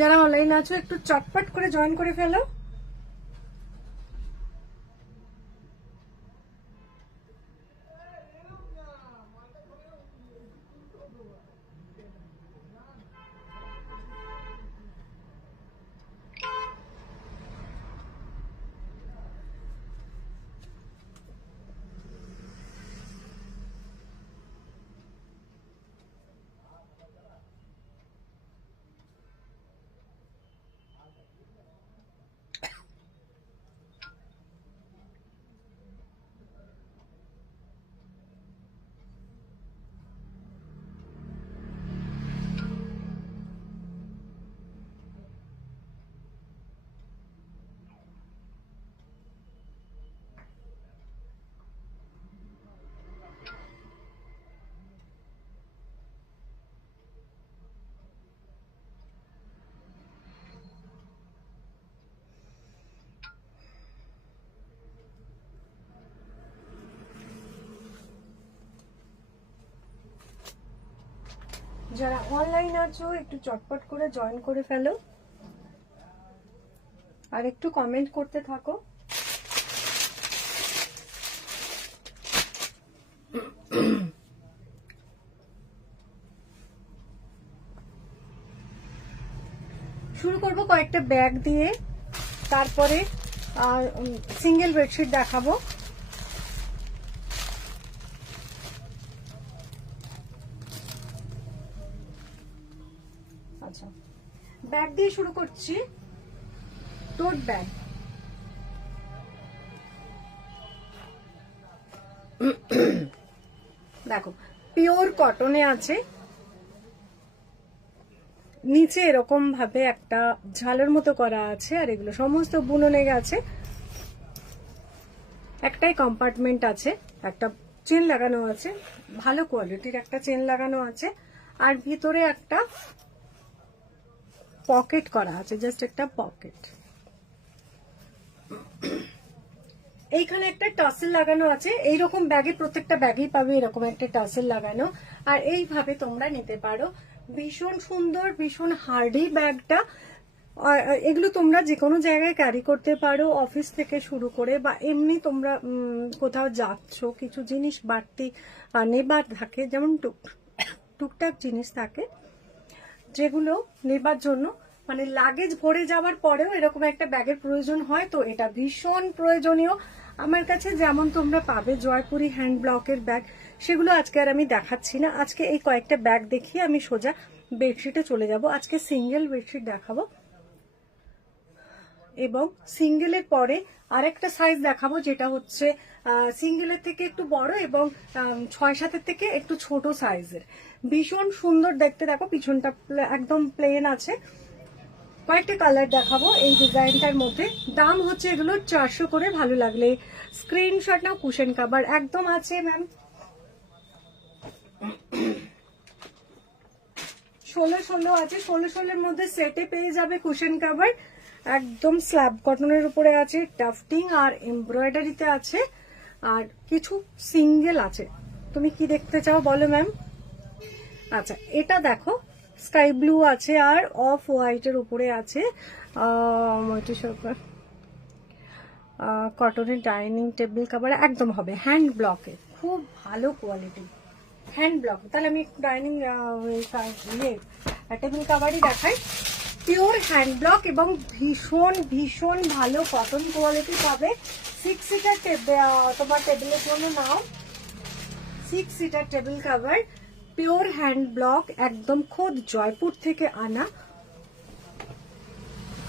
যারা অনলাইন আছো একটু চটপট করে জয়েন করে ফেলো। যারা অনলাইন আছো একটু চটপট করে জয়েন করে ফেলো আর একটু কমেন্ট করতে থাকো। শুরু করব কয়েকটা ব্যাগ দিয়ে, তারপরে সিঙ্গেল বেডশিট দেখাবো। আচ্ছা, ব্যাগ দিয়ে শুরু করছি। টোট ব্যাগ, দেখো পিওর কটনে আছে, নিচে এরকম ভাবে একটা ঝালের মতো করা আছে, আর এগুলো সমস্ত বুননে গেছে। একটাই কম্পার্টমেন্ট আছে, একটা চেন লাগানো আছে, ভালো কোয়ালিটির একটা চেন লাগানো আছে, আর ভিতরে একটা পকেট করা আছে, জাস্ট একটা পকেট। এইখানে একটা টাসেল লাগানো আছে, এইরকম ব্যাগে প্রত্যেকটা ব্যাগেই পাবে এরকম একটা টাসেল লাগানো, আর এইভাবে তোমরা নিতে পারো। ভীষণ সুন্দর, ভীষণ হার্ডি ব্যাগটা। এগুলো তোমরা যে কোনো জায়গায় ক্যারি করতে পারো, অফিস থেকে শুরু করে, বা এমনি তোমরা কোথাও যাচ্ছ, কিছু জিনিস বাড়তি নেবার থাকে, যেমন টুকটাক জিনিস থাকে যেগুলো নেবার জন্য, মানে লাগেজ ভরে যাওয়ার পরেও এরকম একটা ব্যাগের প্রয়োজন হয়, তো এটা ভীষণ প্রয়োজনীয় আমার কাছে। যেমন তোমরা পাবে জয়পুরি হ্যান্ড ব্লকের ব্যাগ, সেগুলো আজকে আর আমি দেখাচ্ছি না। আজকে এই কয়েকটা ব্যাগ দেখিয়ে আমি সোজা বেডশিটে চলে যাব। আজকে সিঙ্গেল বেডশিট দেখাবো, এবং সিঙ্গেলের পরে আরেকটা সাইজ দেখাবো, যেটা হচ্ছে সিঙ্গেলের থেকে একটু বড় এবং 6-7 থেকে একটু ছোট সাইজের। ভীষণ সুন্দর দেখতে, দেখো পিছনটা একদম প্লেন আছে। কয়েকটা কালার দেখাবো এই ডিজাইনটার মধ্যে। দাম হচ্ছে এগুলো 400 করে, ভালো লাগলে স্ক্রিনশট নাও। কুশন কাভার একদম আছে ম্যাম, 16 আছে। 16 মধ্যে সেটে পেয়ে যাবে কুশন কাভার, একদম স্ল্যাব কটনের উপরে আছে, টাফটিং আর এমব্রয়ডারিতে আছে, আর কিছু সিঙ্গেল আছে। তুমি কি দেখতে চাও বলো ম্যাম? আচ্ছা, এটা দেখো স্কাই ব্লু আছে আর অফ হোয়াইটের উপরে আছে, কটনের ডাইনিং টেবিল কাভার একদম হবে হ্যান্ড ব্লকে, খুব ভালো কোয়ালিটি হ্যান্ড ব্লক। তাহলে আমি ডাইনিং টেবিল কাভারই দেখাই। পিওর হ্যান্ড ব্লক এবং ভীষণ ভীষণ ভালো কটন কোয়ালিটি পাবে। 6 সিটার তোমার টেবিলের জন্য নাও, 6 seater table cover, pure hand block, একদম খোদ জয়পুর থেকে আনা,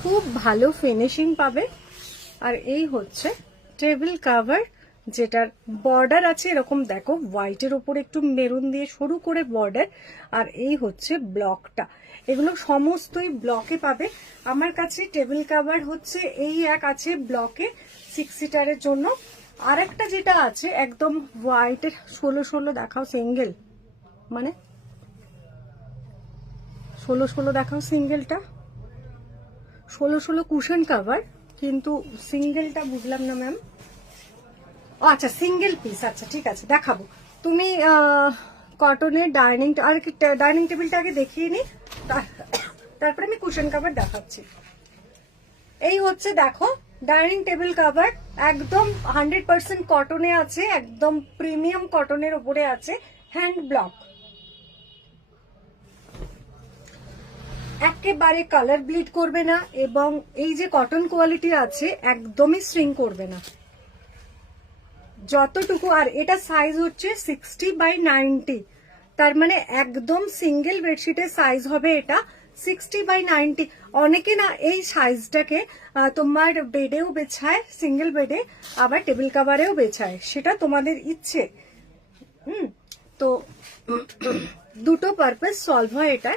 খুব ভালো ফিনিশিং পাবে। আর এই হচ্ছে টেবিল কাভার, যেটার বর্ডার আছে এরকম, দেখো হোয়াইটের উপর একটু মেরুন দিয়ে শুরু করে বর্ডার, আর এই হচ্ছে ব্লকটা। এগুলো সমস্তই ব্লকে পাবে আমার কাছে। টেবিল কাভার হচ্ছে এই এক আছে ব্লকে 6 সিটারের জন্য। আরেকটা যেটা আছে একদম হোয়াইটের 16 দেখাও সিঙ্গেল, মানে 16 দেখাও সিঙ্গেলটা, 16 কুশন কাভার, কিন্তু সিঙ্গেলটা বুঝলাম না ম্যাম। আচ্ছা সিঙ্গেল পিস, আচ্ছা ঠিক আছে দেখাবো। তুমি কটনের ডাইনিং, আর ডাইনিং টেবিলটা আগে দেখিয়ে নি, তারপরে আমি কুশন কাভার দেখাচ্ছি। এই হচ্ছে দেখো ডাইনিং টেবিল কাভার, একদম 100% কটনে আছে, একদম প্রিমিয়াম কটনের উপরে আছে, হ্যান্ড ব্লক, একেবারে কালার ব্লিড করবে না, এবং এই যে কটন কোয়ালিটি আছে একদমই শ্রিং করবে না যতটুকু। আর এটা সাইজ হচ্ছে 60/90, তার মানে একদম সিঙ্গেল বেডশিটের সাইজ হবে এটা 60/90। অনেকে না এই সাইজটাকে তোমার বেডেও বেছায়, সিঙ্গেল বেডে, আবার টেবিল কাভারেও বেছায়, সেটা তোমাদের ইচ্ছে। তো দুটো পারপাস সলভ হয় এটা।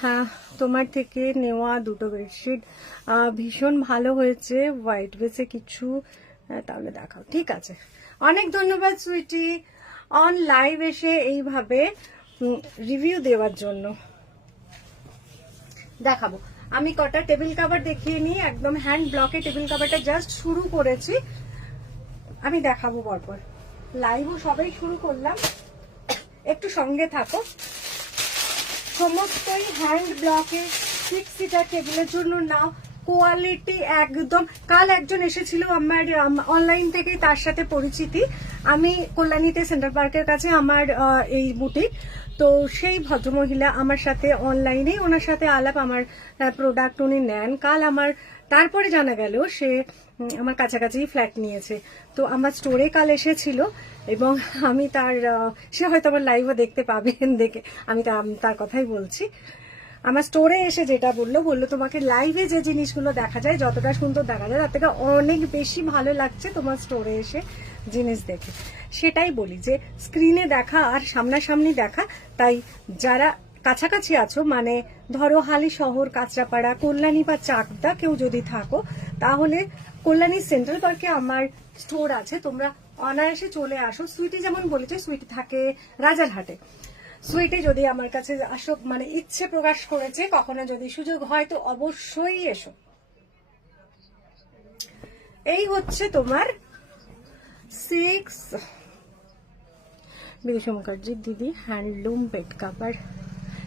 হ্যাঁ, তোমার থেকে নেওয়া দুটো বেডশিট ভীষণ ভালো হয়েছে, হোয়াইট বেসে কিছু, তাহলে দেখাও। ঠিক আছে, অনেক ধন্যবাদ সুইটি অন লাইভ এসে এইভাবে রিভিউ দেওয়ার জন্য। দেখাবো আমি কটা টেবিল কাভার দেখিয়ে নিই, একদম হ্যান্ড ব্লকে টেবিল কাভারটা জাস্ট শুরু করেছি, আমি দেখাবো পরপর। লাইভও সবাই শুরু করলাম, একটু সঙ্গে থাকো। সমস্তই হ্যান্ড ব্লকে 6 সিটার টেবিলের জন্য নাও, কোয়ালিটি একদম। কাল একজন এসেছিল আমার অনলাইন থেকে, তার সাথে পরিচিতি, আমি কল্যাণীতে সেন্ট্রাল পার্কের কাছে আমার এই বুটিক, তো সেই ভদ্রমহিলা আমার সাথে অনলাইনে, ওনার সাথে আলাপ, আমার প্রোডাক্ট উনি নেন। কাল আমার তারপরে জানা গেল সে আমার কাছাকাছি ফ্ল্যাট নিয়েছে, তো আমার স্টোরে কাল এসেছিল, এবং আমি তার, সে হয়তো আমার লাইভও দেখতে পাবেন, দেখে আমি তার কথাই বলছি। আমার স্টোরে এসে যেটা বললো তোমাকে লাইভে যে জিনিসগুলো দেখা যায়, যতটা সুন্দর দেখা যায় তার থেকে অনেক বেশি ভালো লাগছে তোমার স্টোরে এসে জিনিস দেখে। সেটাই বলি যে স্ক্রিনে দেখা আর সামনাসামনি দেখা, তাই যারা কাছাকাছি আছো, মানে ধরো হালি শহর, কাঁচরাপাড়া, কল্যাণী বা চাকদা কেউ যদি থাকো, তাহলে কল্যাণী সেন্ট্রাল পার্কে আমার স্টোর আছে, তোমরা অনায়াসে চলে আসো। সুইটি যেমন বলেছে, সুইটি থাকে রাজারহাটে, সুইটি যদি আমার কাছে আসো, মানে ইচ্ছে প্রকাশ করেছে, কখনো যদি সুযোগ হয় তো অবশ্যই এসো। এই হচ্ছে তোমার 6 বিদুষা মুখার্জি দিদি handloom bed cover.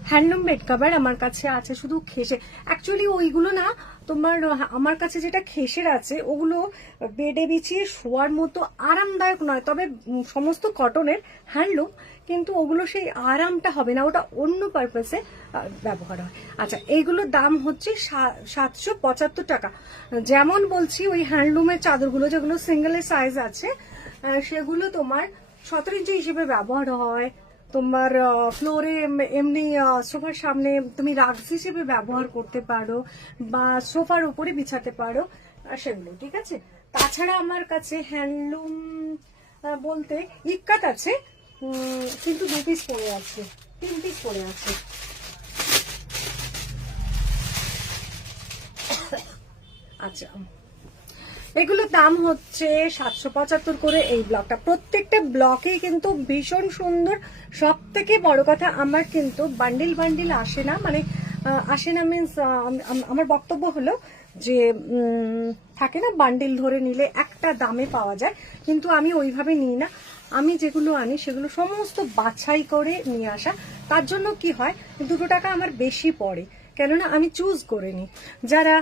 Handloom bed cover আমার কাছে আছে শুধু খেসে, অ্যাকচুয়ালি ওইগুলো না তোমার, আমার কাছে যেটা খেসের আছে ওগুলো বেডে বিছিয়ে শোয়ার মতো আরামদায়ক নয়, তবে সমস্ত কটনের হ্যান্ডলুম, কিন্তু ওগুলো সেই আরামটা হবে না, ওটা অন্য পারপাসে ব্যবহার হয়। আচ্ছা, এইগুলোর দাম হচ্ছে 775 টাকা। যেমন বলছি, ওই হ্যান্ডলুমের চাদরগুলো যেগুলো সিঙ্গেলের সাইজ আছে, সেগুলো তোমার 17 ইঞ্চি হিসেবে ব্যবহার হয়, তোমার ফ্লোরে এমনি সোফার সামনে তুমি রাগস হিসেবে ব্যবহার করতে পারো, বা সোফার উপরে বিছাতে পারো, সেগুলো ঠিক আছে। তাছাড়া আমার কাছে হ্যান্ডলুম বলতে ইক্কাত আছে, কিন্তু 2 পিস পড়ে আছে, 3 পিস পড়ে আছে। আচ্ছা, এগুলোর দাম হচ্ছে 775 করে এই ব্লকটা। প্রত্যেকটা ব্লকেই কিন্তু ভীষণ সুন্দর। সব থেকে বড় কথা, আমার কিন্তু বান্ডিল বান্ডিল আসে না, মানে আসে না মিনস, আমার বক্তব্য হলো যে থাকে না বান্ডিল ধরে নিলে একটা দামে পাওয়া যায়, কিন্তু আমি ওইভাবে নিই না। আমি যেগুলো আনি সেগুলো সমস্ত বাছাই করে নিয়ে আসা, তার জন্য কি হয় 2 টাকা আমার বেশি পড়ে, কেননা আমি চুজ করে নিই। যারা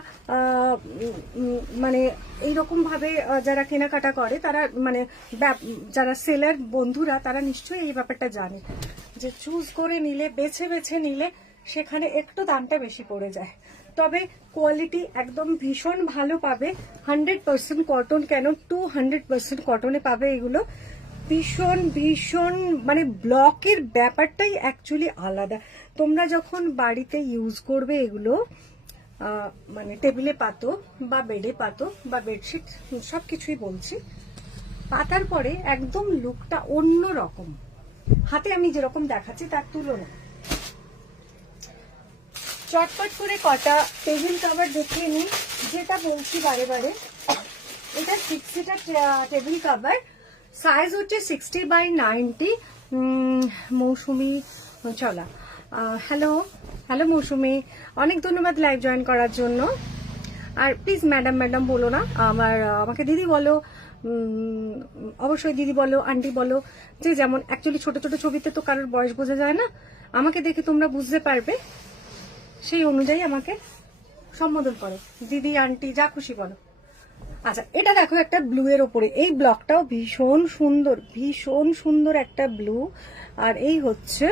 মানে এইরকম ভাবে যারা কেনাকাটা করে, তারা মানে যারা সেলার বন্ধুরা, তারা নিশ্চয়ই এই ব্যাপারটা জানে যে চুজ করে নিলে, বেছে বেছে নিলে সেখানে একটু দামটা বেশি পড়ে যায়, তবে কোয়ালিটি একদম ভীষণ ভালো পাবে। 100% কটন, কেন 200% কটনে পাবে এগুলো। ভীষণ ভীষণ মানে ব্লকের ব্যাপারটাই অ্যাকচুয়ালি আলাদা। তোমরা যখন বাড়িতে ইউজ করবে এগুলো, মানে টেবিলে পাতো বা বেডে পাতো বা বেডশিট, সব কিছুই বলছি, পাতার পরে একদম লুকটা অন্য রকম, হাতে আমি যেরকম দেখাচ্ছি তার তুলনা। চটপট করে কটা টেবিল কভার দেখিয়ে নিই, যেটা বলছি বারে বারে, এটা 6 সিটার টেবিল কভার, সাইজ হচ্ছে 60/90। মৌসুমি চলা, হ্যালো হ্যালো মৌসুমি, অনেক ধন্যবাদ লাইভ জয়েন করার জন্য। আর প্লিজ ম্যাডাম ম্যাডাম বলো না, আমাকে দিদি বলো, অবশ্যই দিদি বলো, আন্টি বলো, যে যেমন। অ্যাকচুয়ালি ছোট ছোট ছবিতে তো কারোর বয়স বোঝা যায় না, আমাকে দেখে তোমরা বুঝতে পারবে। সেই অনুযায়ী আমাকে সম্বোধন করো, দিদি আন্টি যা খুশি বলো। আচ্ছা, এটা দেখো একটা ব্লু এর ওপরে, এই ব্লকটাও ভীষণ সুন্দর একটা ব্লু। আর এই হচ্ছে,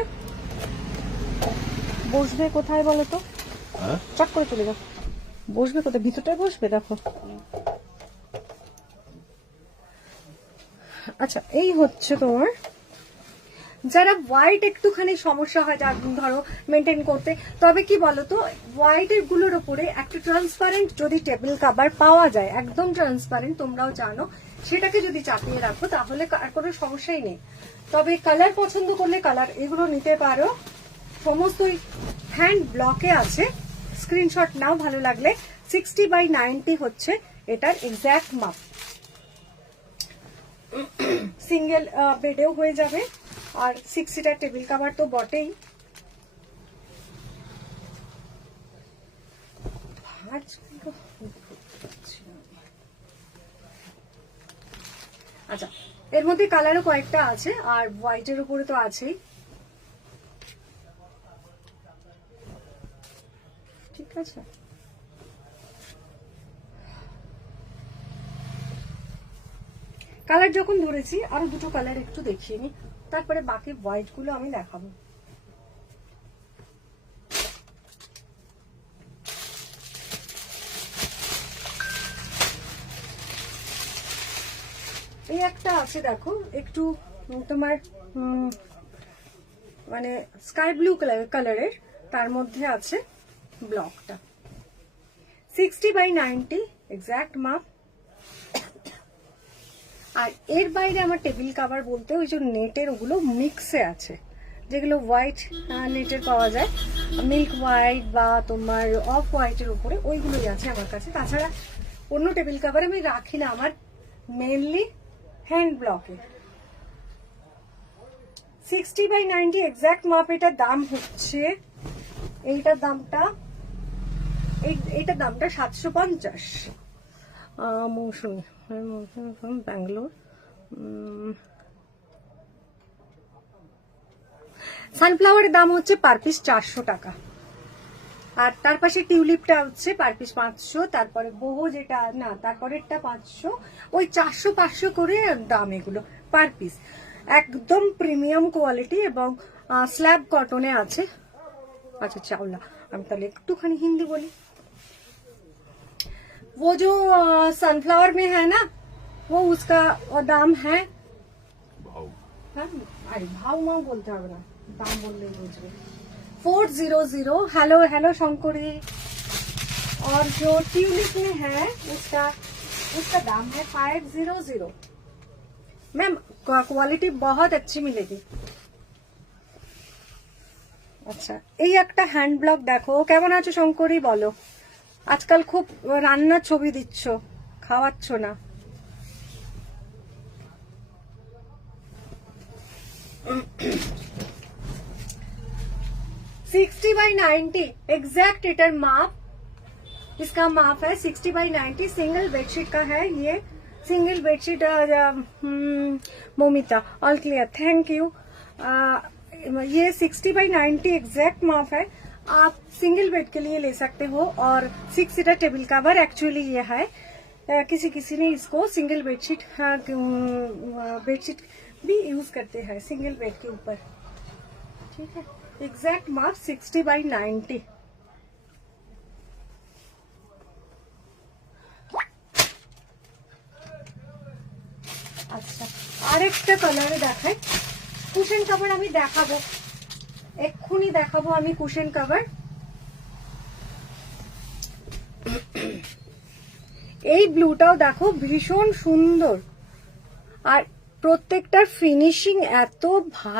বসবে কোথায় বলো তো, চট করে চলে যাও, বসবে কোথায়, ভিতরটায় বসবে দেখো। আচ্ছা, এই হচ্ছে তোমার, যারা হোয়াইট একটুখানি সমস্যা হয় যার ধরো মেনটেন করতে, তবে কি বলতো হোয়াইট এর গুলোর উপরে একটা ট্রান্সপারেন্ট যদি টেবিল কভার পাওয়া যায়, একদম ট্রান্সপারেন্ট, তোমরাও জানো, সেটাকে যদি চাপিয়ে রাখো তাহলে আর কোনো সমস্যাই নেই। তবে কালার পছন্দ করলে কালার এগুলো নিতে পারো, সমস্তই হ্যান্ড ব্লকে আছে, স্ক্রিনশট নাও ভালো লাগলে। 60/90 হচ্ছে এটার এক্স্যাক্ট মাপ, সিঙ্গেল বেডেও হয়ে যাবে, আর 6 সিটার টেবিল কভার তো বটেই। আচ্ছা, এর মধ্যে কালারও কয়েকটা আছে, আর হোয়াইটের উপরে তো আছেই, ঠিক আছে। কালার যখন ধরেছি আরো দুটো কালার একটু দেখিয়ে নি, তারপরে বাকি হোয়াইট গুলো আমি দেখাবো। এই একটা আছে দেখো, একটু তোমার মানে স্কাই ব্লু কালারের, তার মধ্যে আছে ব্লকটা, 60/90 এক্স্যাক্ট মাপ। আর এর বাইরে আমার টেবিল কভার বলতে ওই যে নেটের, ওগুলো মিক্সে আছে, যেগুলো হোয়াইট নেটের পাওয়া যায়, মিল্ক হোয়াইট বা তোমার অফ হোয়াইটের উপরে, ওইগুলোই আছে আমার কাছে। তাছাড়া অন্য টেবিল কভার আমি রাখি না, আমার মেনলি হ্যান্ড ব্লকে। 60/90 এক্স্যাক্ট মাপ। এটার দাম হচ্ছে, এইটার দামটা 750। মৌসুমি ব্যাঙ্গালোর, সানফ্লাওয়ারের দাম হচ্ছে পার পিস 400 টাকা। আর তার পাশে টিউলিপটা হচ্ছে পার পিস 500, তারপরে বহু যেটা না তারপরেরটা 500, ওই 400-500 করে দাম এগুলো পার পিস। একদম প্রিমিয়াম কোয়ালিটি এবং স্ল্যাব কটনে আছে। আচ্ছা চাওলা, আমি তাহলে একটুখানি হিন্দি বলি। वो जो सनफ्लावर में है ना, वो उसका दाम है, अरे भाव माव बोलते হবে না, দাম বললেই বুঝবে। 400। Hello hello Shankari. और जो ट्यूलिप में है उसका दाम है 500। मैम क्वालिटी बहुत अच्छी मिलेगी। আচ্ছা, এই একটা হ্যান্ড ব্লক দেখো, কেমন আছো শঙ্করী বলো? আজকাল খুব রান্নার ছবি দিচ্ছ, খাওয়াচ্ছ না। $60/90 एग्जैक्ट एटर माप, इसका माप है 60/90। सिंगल बेडशीट का है ये, single bedsheet. Momita all clear, thank you. ये 60/90 एग्जैक्ट माप है, आप सिंगल बेड के लिए ले सकते हो। और 6 सीटर टेबल कवर एक्चुअली ये है, किसी ने इसको सिंगल बेडशीट भी यूज करते हैं सिंगल बेड के ऊपर, ठीक है। एग्जैक्ट माप 60/90। আচ্ছা, আরেকটা কালারে দেখাই, কুশন কভার আমি দেখাবো, এক্ষুনি দেখাবো আমি কুশন কভার। এই ব্লুটাও দেখো ভীষণ সুন্দর, আর প্রত্যেকটার ফিনিশিং এত ভালো।